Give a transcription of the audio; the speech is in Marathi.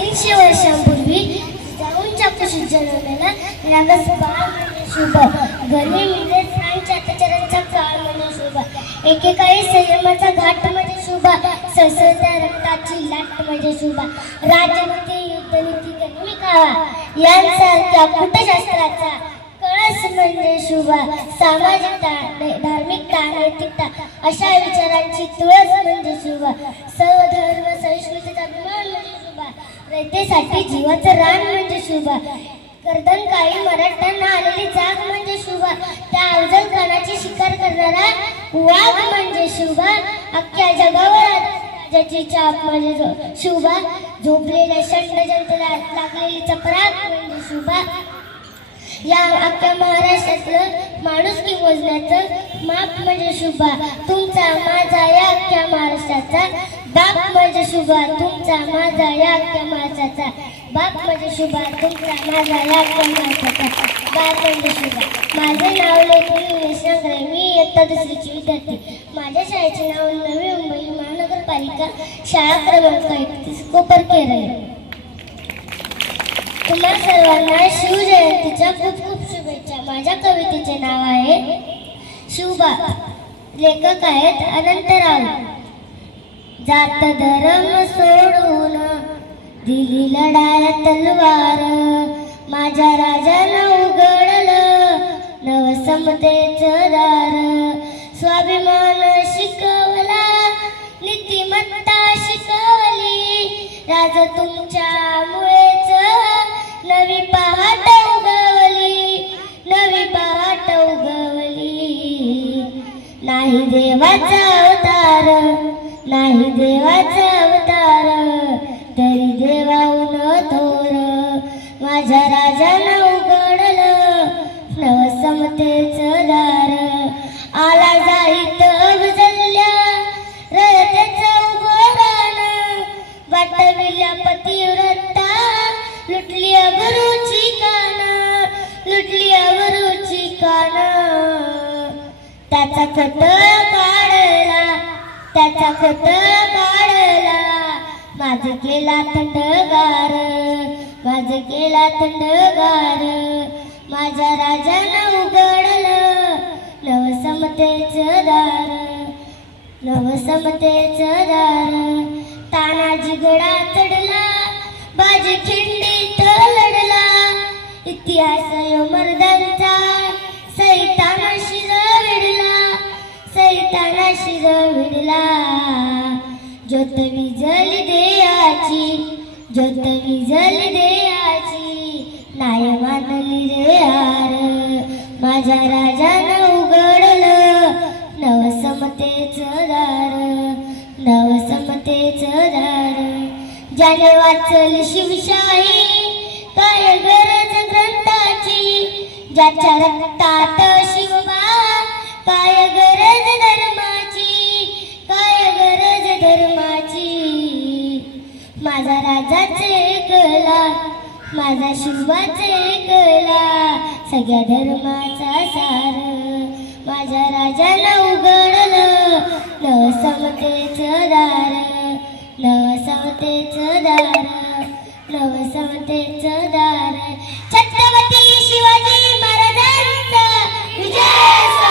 300 वर्षांपूर्वी जिजाऊंच्या कुशीत जन्मलेला रागस बाळ म्हणजे शुभ. गणे मिळे सांच्या चरणचा काळ म्हणजे शुभ. एकेकाळी संयमाचा घाट म्हणजे शुभ. सळसळत्या रक्ताची लाट म्हणजे शुभ. राजनीती युद्धनीती गनिमी काळा यांसारख्या कुटशास्त्राचा कळस म्हणजे शुभ. सामाजिकता धार्मिकता नैतिकता अशा विचारांची तुळस म्हणजे शुभ. सर्व धर्म सहिष्णुतेचा अभिमान म्हणजे शुभ. रयतेसाठी जीवाचं रान म्हणजे शुभ. गर्दनकाळी मराठ्यांना आलेली जाग म्हणजे शुभ. त्या अफजल खानाची शिकार करणारा वाघ म्हणजे शुभ. अख्ख्या जगावर राजाची चाप म्हणजे शुभ. झोपलेल्या षंड जनतेला लागलेली चपराक म्हणजे शुभ. या अख्ख्या महाराष्ट्रातलं माणुसकी मोजण्याचं माप म्हणजे शुभ. तुमचा माझा या अख्ख्या महाराष्ट्राचा बाप म्हणजे शुभ. तुमचा माझा या अख्ख्या महाराष्ट्राचा बाप म्हणजे शुभ. तुमचा माझा या अख्ख्या महाराष्ट्राचा बाप म्हणजे शुभ. माझे नाव लेखनी सांगरे. मी इयत्ता दुसरीची विद्यार्थी. माझ्या शाळेचे नाव नवी मुंबई महानगरपालिका शाळा क्रमांक 31 कोपर केरळ. तुम्हा सर्वांना शिवजयंतीच्या खूप खूप शुभेच्छा. माझ्या कवितेचे नाव आहे शिवबा. लेखक आहेत अनंतराव. जात धर्म सोडून दिली लढाया तलवार. माझ्या राजानं उघडलं नवसमतेचं दार. स्वाभिमान शिकवला नीतिमत्ता शिकवली. राज तुमच्यामुळेच नवी पहाट उगवली. नवी पहाट उगवली. नाही देवाचा अवतार नाही देवाचा अवतार तरी देवाहून थोर. माझ्या राजानं उघडलं नवसमतेचं दार. आला जाईत अवजल्या रयतेचं उभं रान. वाटविल्या पतिव्रता लुटली अबरूची काना. लुटली अबरूची काना. त्याचा खतळ काढला त्याचा खतळ काढला. माझं केला थंडगार माझं केला थंडगार. माझ्या राजानं उघडलं नवसमतेचं दार. नवसमतेचं दार. तानाजी गडा चढला बाजी खिंडीत लढला. इतिहास यो मर्दांचा सैतानाशी विडला. सैतानाशी विडला. ज्योत विझली देयाची ज्योत विझली देयाची. नाय मानली रे हार. माझ्या राजानं उघडलं नवसमतेचं दार. नवसमतेचं दार. ज्याने वाचली शिवशाही काय गरज ग्रंथाची. ज्याच्या रक्तात शिवबा काय गरज धर्माची. काय गरज धर्माची. माझा राजाचे ऐकला माझा शिवबाचे ऐकला. सगळ्या धर्माचा सार. माझ्या राजानं उघडलं नवसमतेचं दार. नवसमतेचं दार. नवसमतेचं दार. छत्रपती शिवाजी महाराजांचा विजय.